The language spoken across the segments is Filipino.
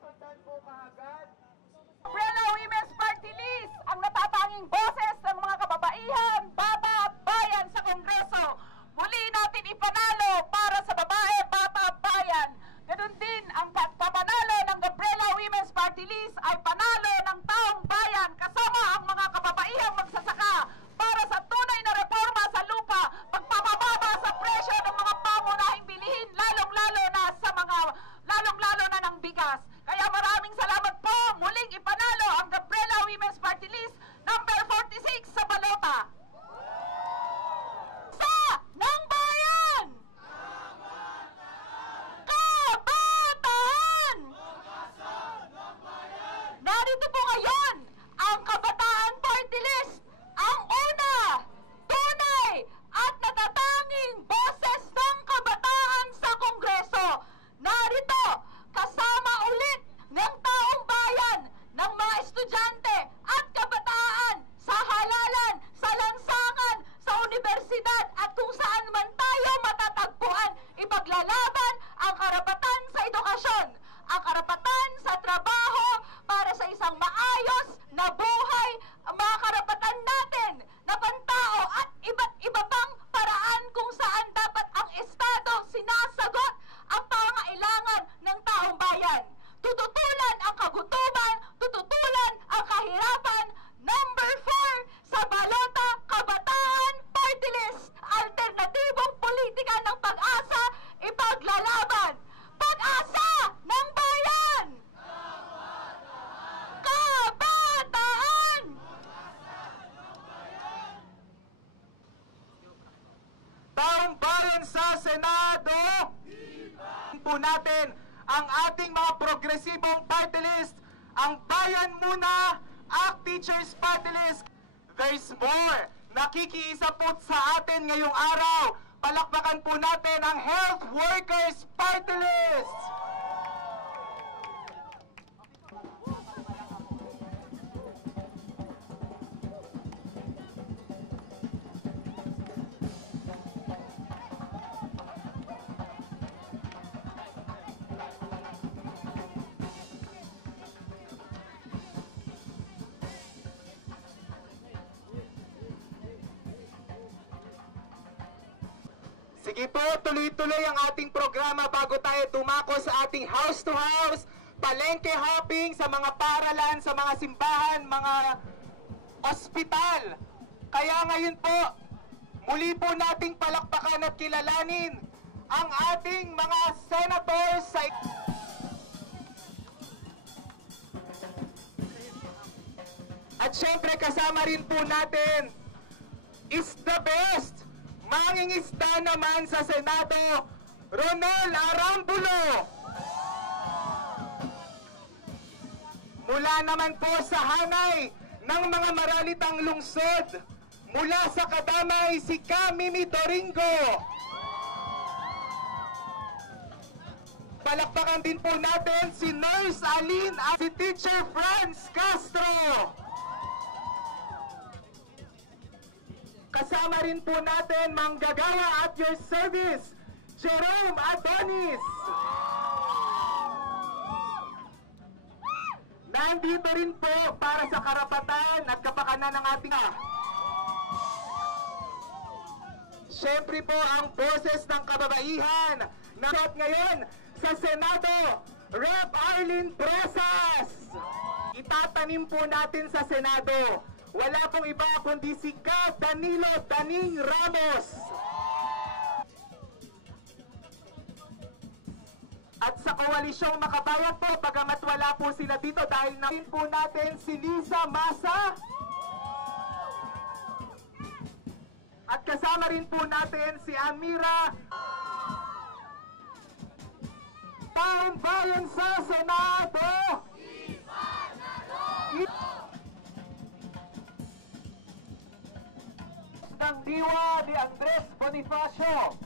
susundan po kaagad. Umbrella Women's Party List, ang natatanging boses ng mga kababaihan, bata at bayan sa Kongreso. Muli natin ipanalo para sa babae, bata at bayan. Ganun din ang pagpapanalo ng Umbrella Women's Party List ay panalo ng taong bayan kasama ang mga kababaihang magsasaka para sa tunay na reforma sa lupa, pagpapababa sa presyo ng mga pangunahing bilihin, lalong-lalo na ng bigas. Kaya maraming salamat po. Muling ipanalo ang Umbrella Women's Party List number 46 sa balota. Sa ng bayan! Kabataan! Narito po ngayon ang Kabataan Party List, ang una, tunay at natatanging boses ng kabataan sa Kongreso. Narito, kasama ulit ng taong bayan, ng mga estudyante at kabataan sa halalan, sa lansangan, sa universidad at kung saan man tayo matatagpuan, ipaglalaban ang karapatan sa edukasyon, ang karapatan sa trabaho para sa isang maayos na buhay, ang mga karapatan natin na pantao at iba't iba pang paraan kung saan dapat ang Estado sinasagot ang pangailangan ng taong bayan. Tututulan ang kagutuman, tututulan ang kahirapan. Number 4 sa balota, Kabataan Party List, alternatibong politika ng pag-asa, ipaglalaban. Pag-asa ng bayan! Kabataan! Taong bayan sa Senado! Po natin ang ating mga progresibong party list, ang Bayan Muna, ACT Teachers Party List. There's more! Nakikiisa po sa atin ngayong araw. Palakpakan po natin ang Health Workers Party List! Sige po, tuloy-tuloy ang ating programa bago tayo tumako sa ating house-to-house, palengke hopping sa mga paralan, sa mga simbahan, mga ospital. Kaya ngayon po, muli po nating palakpakan at kilalanin ang ating mga senators sa... At syempre kasama rin po natin is the best! Mangingista naman sa Senado, Ronel Arambulo. Mula naman po sa hanay ng mga maralitang lungsod, mula sa Kadamay si Mimi Doringo. Palakpakan din po natin si Nurse Aline at si Teacher Franz Castro. Kasama rin po natin manggagawa at your service, Jerome Adonis. Nandito rin po para sa karapatan at kapakanan ng ating Siyempre po ang boses ng kababaihan na ngayon sa Senado, Rep. Arlene Brosas. Itatanim po natin sa Senado. Wala pong iba kundi si Ka Danilo Daning Ramos. At sa koalisyong Makabayan po, bagamat wala po sila dito dahil namin po natin si Liza Masa. At kasama rin po natin si Amira. Taong bayan sa Senado! Ng diwa ni Andres Bonifacio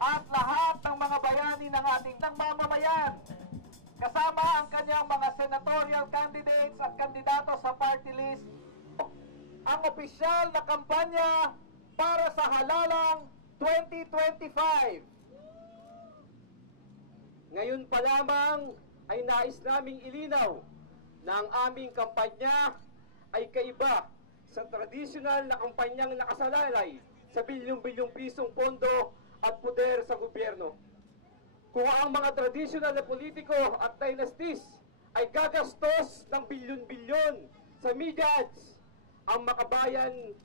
at lahat ng mga bayani ng ating mamamayan, kasama ang kanyang mga senatorial candidates at kandidato sa party list, ang opisyal na kampanya para sa halalang 2025. Ngayon pa lamang ay nais naming ilinaw na ang aming kampanya ay kaiba sa tradisyonal na kampanyang nakasalalay sa bilyong-bilyong pisong pondo at puder sa gobyerno. Kung ang mga tradisyonal na politiko at dynasties ay gagastos ng bilyon-bilyon sa media ads, ang makabayan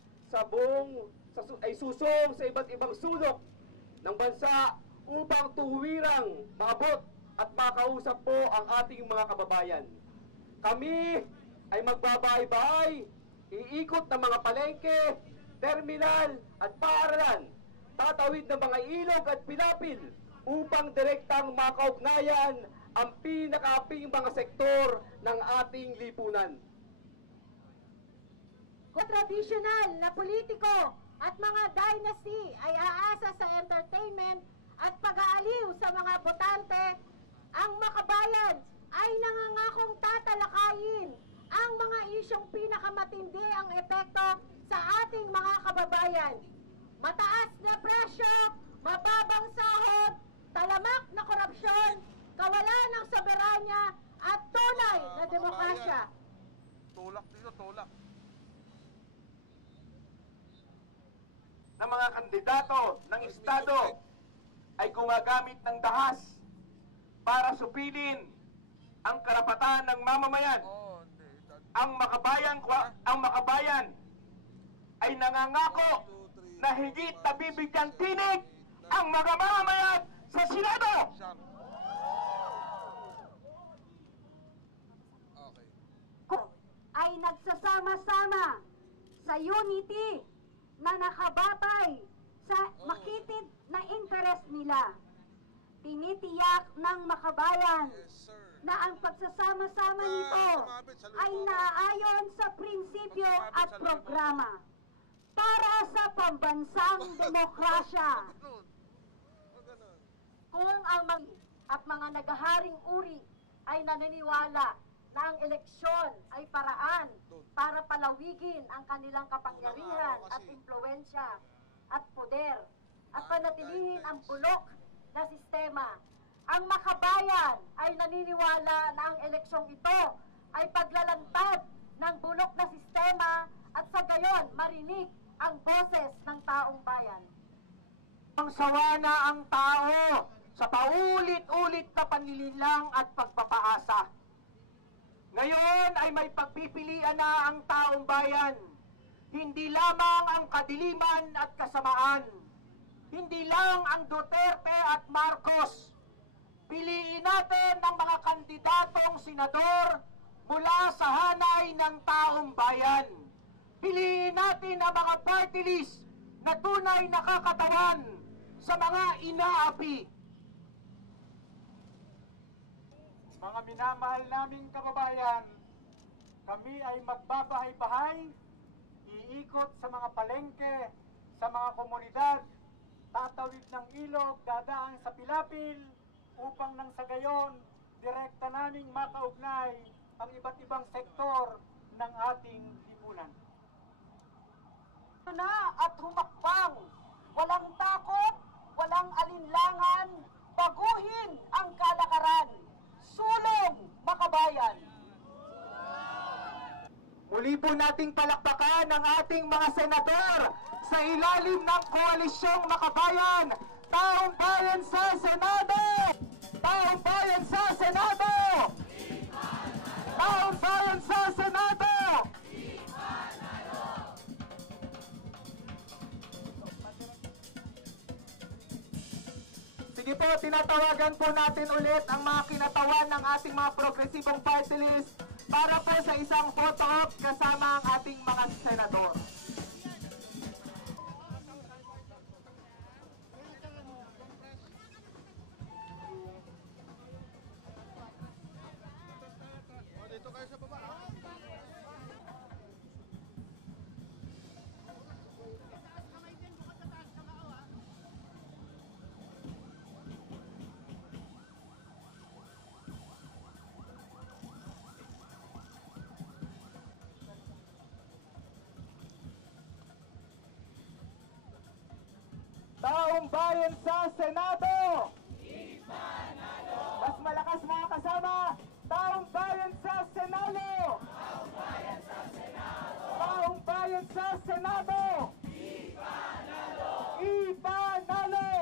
ay susong sa iba't ibang sulok ng bansa upang tuwirang maabot at makausap po ang ating mga kababayan. Kami ay magbabahay-bahay, iikot ng mga palengke, terminal at paaralan, tatawid ng mga ilog at pilapil upang direktang makaugnayan ang pinakaping mga sektor ng ating lipunan. Kung tradisyonal na politiko at mga dynasty ay aasa sa entertainment at pag-aaliw sa mga botante, ang makabayan ay nangangakong tatalakayin ang mga isyong pinakamatindi ang epekto sa ating mga kababayan. Mataas na presyo, mababang sahod, talamak na korupsyon, kawalan ng soberanya at tunay na demokrasya. Tulak dito, tulak. Ng mga kandidato ng Estado ay gumagamit ng dahas para supilin ang karapatan ng mamamayan. Ang makabayan ay nangangako na higit na bibigyan tinig ang mga mamamayan sa Senado. Ay nagsasama-sama sa unity na nakabatay sa makitid na interes nila. Tinitiyak ng makabayan na ang pagsasama-sama nito ay naaayon sa prinsipyo at programa para sa pambansang demokrasya. Kung ang mga nagaharing uri ay naniniwala na ang eleksyon ay paraan para palawigin ang kanilang kapangyarihan at impluwensya at poder at panatilihin ang bulok na sistema, ang makabayan ay naniniwala na ang eleksyong ito ay paglalantad ng bulok na sistema at sa gayon marinig ang boses ng taong bayan. Ang sawa na ang tao sa paulit-ulit na panlilinlang at pagpapaasa. Ngayon ay may pagpipilian na ang taong bayan. Hindi lamang ang kadiliman at kasamaan. Hindi lang ang Duterte at Marcos. Piliin natin ang mga kandidatong senador mula sa hanay ng taong bayan. Piliin natin ang mga party list na tunay nakakatawan sa mga inaapi. Mga minamahal naming kababayan, kami ay magbabahay-bahay, iikot sa mga palengke, sa mga komunidad, tatawid ng ilog, dadaan sa pilapil, upang nang sa gayon, direkta naming makaugnay ang iba't ibang sektor ng ating lipunan. Na at humakbang, walang takot, walang alinlangan, baguhin ang kalakaran. Sulong makabayan. Muli po nating palakpakan ang ating mga senador sa ilalim ng koalisyong makabayan. Taong bayan sa Senado! Taong bayan sa Senado! Taong bayan sa Senado! Sige po, tinatawagan po natin ulit ang mga kinatawan ng ating mga progresibong party list para po sa isang photo op kasama ang ating mga senador. Dito kayo sa baba. Taong bayan sa Senado! Mas malakas mga kasama! sa Senado! Ipanalo!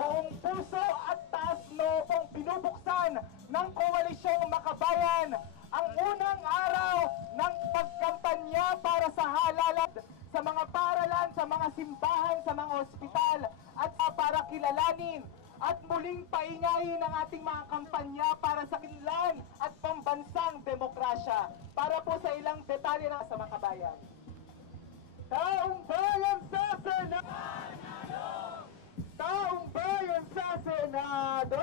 Buong puso at taas noo pong binubuksan ng Koalisyong Makabayan ang unang araw ng pagkampanya para sa halalan sa mga paralan, sa mga simbahan, sa mga ospital at para kilalanin at muling paingayin ang ating mga kampanya para sa kinlan at pambansang demokrasya. Para po sa ilang detalye ng sa Makabayan. Taong Bayan sa Senado! Taong Bayan sa Senado!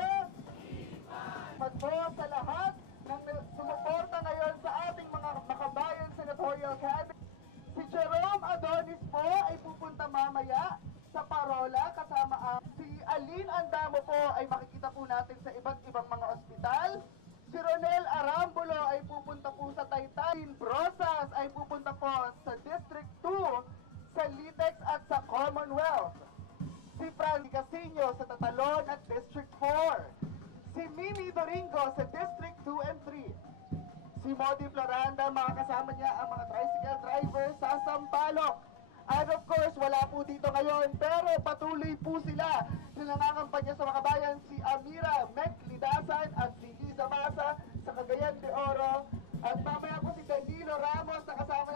Magpo sa lahat ng sumuporta ngayon sa ating mga Makabayan senatorial candidate. Si Jerome Adonis po ay pupunta mamaya sa parola kasama ang si Aline Andamo po ay makikita po natin sa iba't ibang mga ospital. Si Ronel Arambulo ay pupunta po sa Taytay. Brosas ay pupunta po sa District 2, sa Litex at sa Commonwealth. Si Franny Casino sa Tatalon at District 4. Si Mimi Doringo sa District 2 and 3. Si Modi Floranda, mga kasama niya ang mga tricycle drivers sa Sampaloc. And of course, wala po dito ngayon, pero patuloy po sila na nangangampanya sa Makabayan, si Amira Mek Lidasan at si Liza Masa sa Cagayan de Oro. At mamaya po si Danilo Ramos na kasama